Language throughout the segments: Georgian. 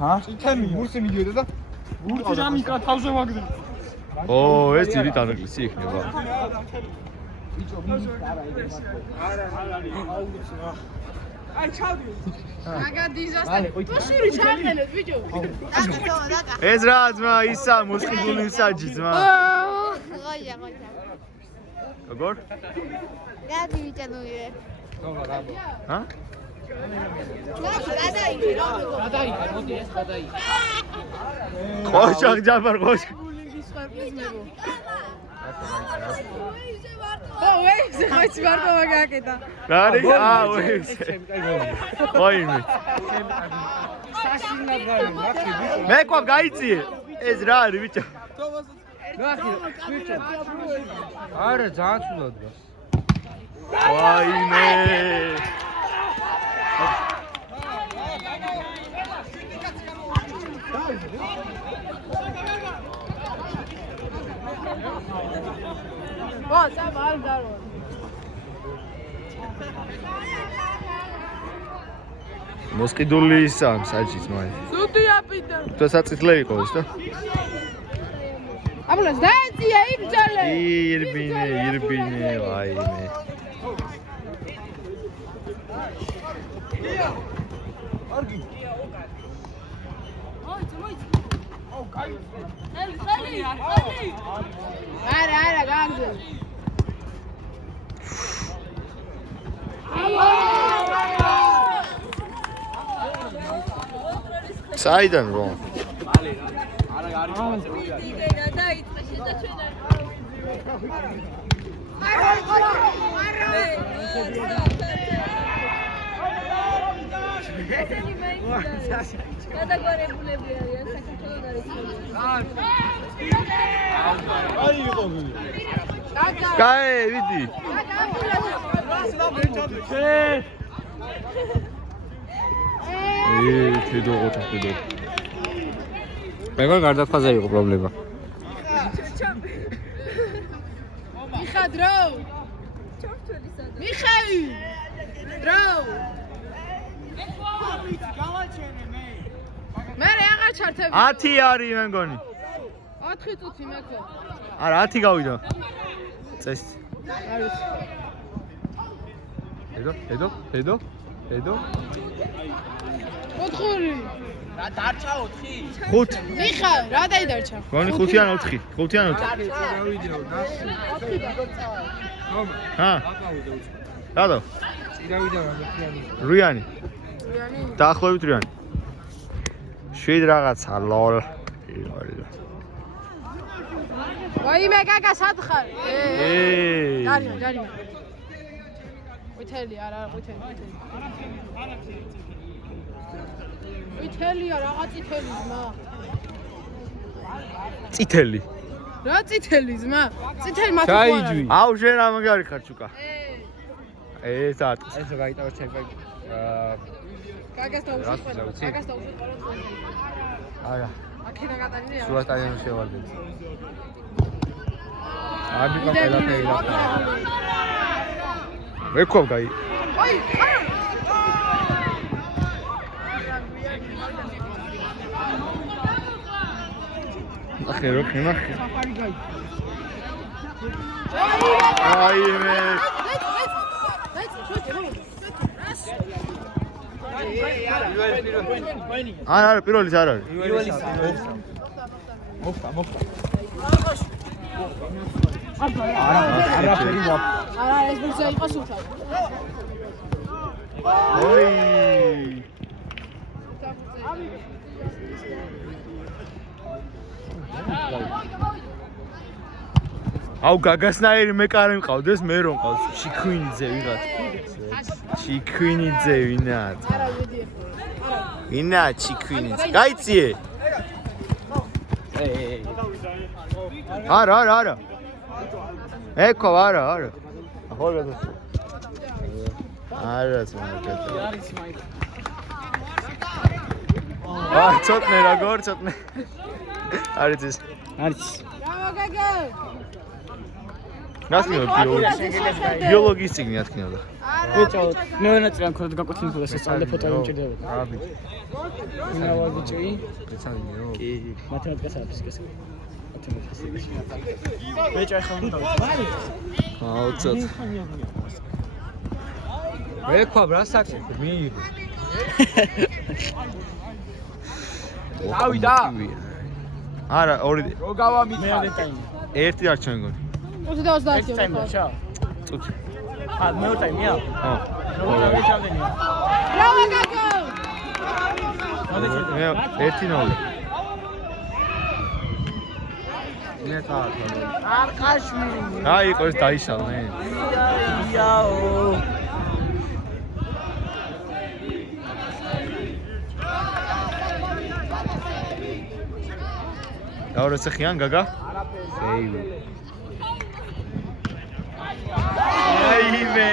ჰა? წითელი მურსი მიდიოდა და მურსი ჯამიკა თავზე ვაგდე. ო, ეს ძირით ანაკლისი იქნება. ბიჭო, არა. აი ჩავდი. აგა დიზასტერი. პოსური ჩაყენეთ ბიჭო. ეს რა ძმა ისა მოსყიდული საჯი ძმა. ღოია. როგორ? გადი ვიჭანუე. ჰა? გადაიგე, მოდი ეს გადაიგე. ყოშაღ ჯაბარ ყოშ. ვეიზე ხოჩი მარტო მაგაკეთა. რა არის? ვეიზე. ვაიმე. მე ყვა გაიწიე. ეს რა არის ბიჭო? ნახე, ბიჭო. არა, ძალიან ცუდად გას. ვაიმე. ვა, წამარ დარო. მოსყიდული ისა საჯი ძმა. ზუდი აპიტა. თუ საწითლე იყო ის და? აბლას დაეწია იბძალე. ირბინე, ვაიმე. არგი. არა, გაგზო. საიდან რო? დაიწყე შეჭენა. გადაგვარებულები არიან საქართველოს აი იყო გული. კაი, ვიდი. თედო. მეგონ გარდაფაზე იყო პრობლემა. მიხა დრო. მიხაი. დრო. მე აღარ ჩართები. 10 არის მე მგონი. 4 წუთი მექო. არა 10 გავიდა. წეს. არის. ედო. 4. რა დარჩა 4? 5. მიხა, რა დაიდარჩა? გონი 5 ან 4. 5 ან 4. გავიდეო და. ჰა. რატო? წირავიდა რა ხიანი. რიანი. დაახლოებით რიანი. 7 რაღაცა ლოლ. ვაიმე კაკა სათხარ. დარია. ყვითელი არა, ყვითელი. ყვითელია, რაღა წითელი ძმა. წითელი. რა წითელი ძმა? წითელი მათი ხო არა? დაიჯვი. აუ შენ რა მაგარი ხარ ჩუკა. ეს ატყს. ესე გაიტავა ჩემპიონი. კაკას დაუშვი. არა. აქედან გადავიდე. სულ სტადიონში შევარდეთ. არ მიყვა ყველაფერი რა. ვექო გაი. აი, ახე რო ხნახე. საფარი გაი. აიმე. არა, პირველი არ არის. პირველი მოხდა. არაფერი ვაფ. არა, ეს ბურსა იყო სულთან. ოი. აუ გაგასნაირი მეკარე მყავდეს, მე რომ მყავს ჩიქვინიძე ვიღაც. ჩიქვინიძე ვინა? არა, ვიდი. ვინა ჩიქვინიძე? გაიწიე. არა. ეკო არა. ხო გადას. არა სმაკეთ. ცოტნე როგორ ცოტნე. არის ეს. რა გაგა? ბიოლოგიის წიგნი ათქინოდა. ბიჭო, მე ვენაწერან ქორდ გაკვეთილი ხოლმე შესწავლე ფოტო მომჭირდება. აა ბიჭო. მე ვარ ბიჭი. ეცავინეო. კი, მათემატიკას არის ეს. მათემატიკას. ბიჭო, ახლა უნდა აა, უცად. ვექვა ბრასაკი მიიღო. ავიდა. არა, ორი. რო გავამითხარ. მე არ ტაიმი. ერთი არჩევ მეგონი. 20-30 ტაიმი შა. წუთი. ა მე ტაიმია. ხო. როგორ ჩავდენია? ბრავო გაგო! მე 1-0. არყაშვილი. აი, იყო ეს დაიშალე. იაო. დავრე სახიან გაგა? სეივი. ვაიმე.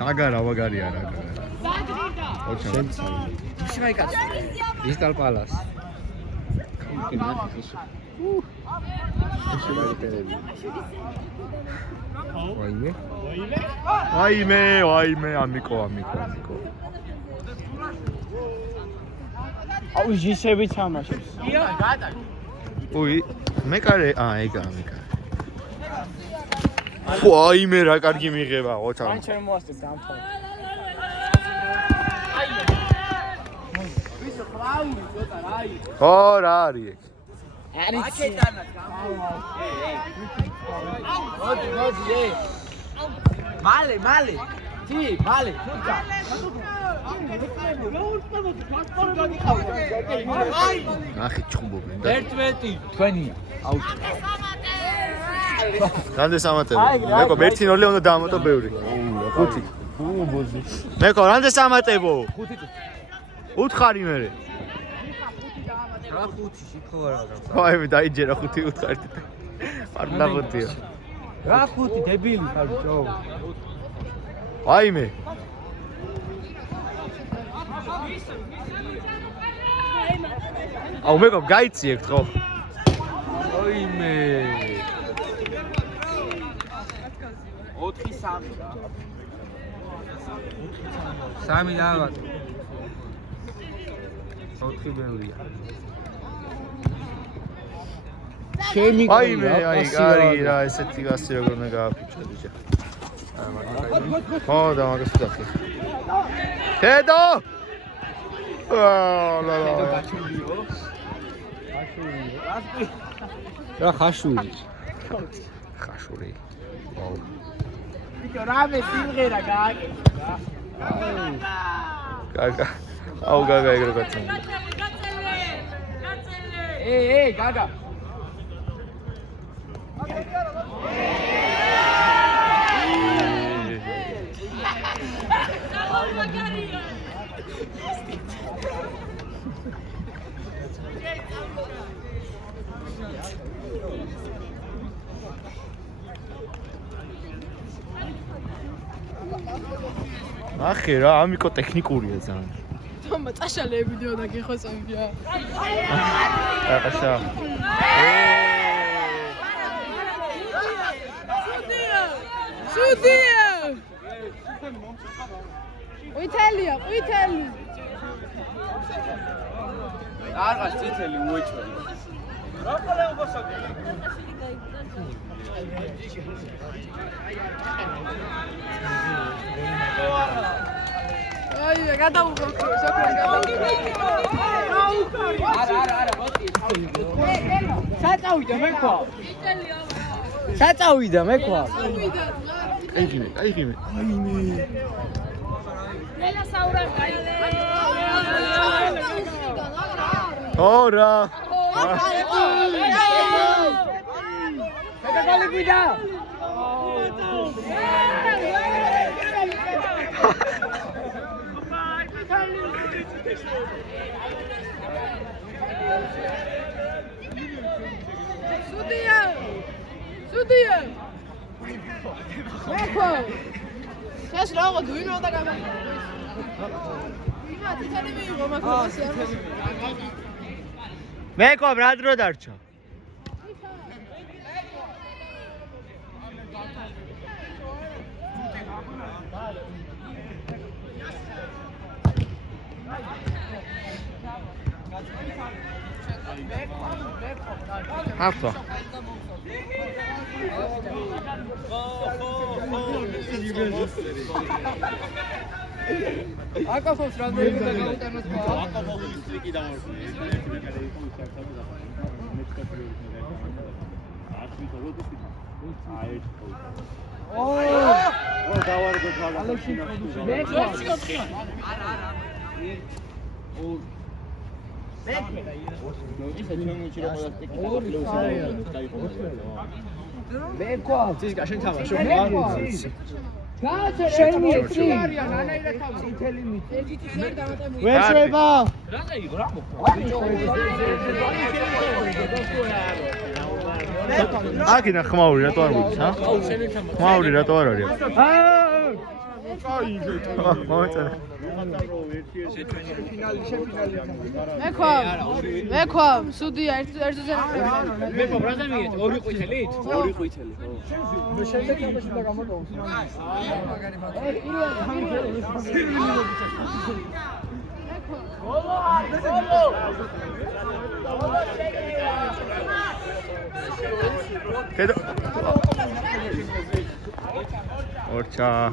გაგა რა ვაგარია რა გაგა. ოჩა. შევაიკაცო. Crystal Palace. ვაიმე, ამიკო. აუ ჟისები თამაშობს. უი, მეკარე, ეგა მეკარე. ვაიმე, რა კარგი მიღება, ოჩა. ან შემოასწრებ დამთავრ. ხო, რა არის ეგ? არის მოდი. მალე. თი, მალე, თუთა. ნახე ჩხუბობენ და 11 თქვენია. აუ. რამდენი სამატები? მეკო 1-0 უნდა დაამატო ბევრი. 5. ბოზი. მეკო რამდენი სამატებო? 5 უთხარი მერე. რა 5 შიქოვარ რაღაც. ვაიმე დაიჯერა 5 უთხარი. არ დაგოთია. რა 5 დებილი ხარ ბიჭო. ვაიმე. აუ მეკო გაიციეთ ხო? ოიმე. 4-3 რა. 3 დავატ. 4 ბევრია. ჩემი ვაიმე, აი კარგი რა, ესეთი გასი როგორ უნდა გააფიჩო ბიჭო. ხო და მაგას ვდახე. თედო! ლა. რა ხაშვილი. ხაშური. ვაუ. ბიჭო რამე სიმღერა გააკეთა. გაგა. აუ გაგა ეგ როგორ გაწევი. ეი, გაგა. ახე რა, ამიკო ტექნიკურია ძალიან. თომა წაშალე ვიდეო და გიხოცებია. აყაშა. სუდია. ვითელია. არღა წითელი უეჭველი. რა ყოლეო გასაგე. აი, გადაუგო, სოფლად გადაუგო. არა, მოდი. საწავიდა მე ხვა. აიგიმე. აიმე. ლელა საურან გაიდე. ორა. გადაგალი გვიდა. სუდია. მეკო. შენ რა გო დუინო და გამა. იმა თითარი მიიღო მაგას არ მეკო რა დრო დარჩა Hafta. აკაფოს რამდენი და გაუტანოს ხო? აკაფოს სტრიკი დამორჩა. Აკინა ხმაური რატო არ მოდის, ჰა? ხმაური რატო არ არის? მოიწონა. მეკვა, სუდია ერთ-ერთი მეკო რა დამიგეთ? ორი ყვითელით? ორი ყვითელი, ხო. მე შემდეგ ამაში და გამოტოვს. Kedo. Orcha.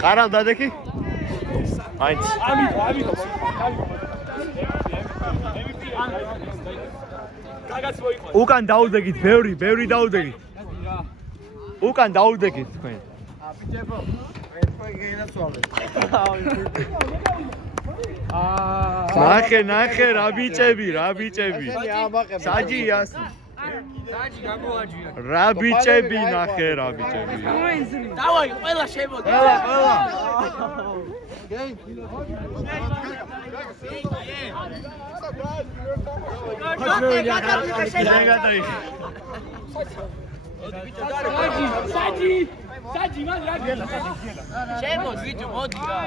Qaral dadeki? Aynı. უკან დაუდეგით, ბევრი დაუდეგით. უკან დაუდეგით თქვენ. აბიჯებო, თქვენ გენაცვალეთ. ნახე, რა ბიჭები. საჯიას. საჯი გაგოაჯია. რა ბიჭები, ნახე რა ბიჭები. დავაი, ყველა შემოდი. ყველა. საჯი, მან რა გელა. შემოდი, ვიჯო, მოდი რა.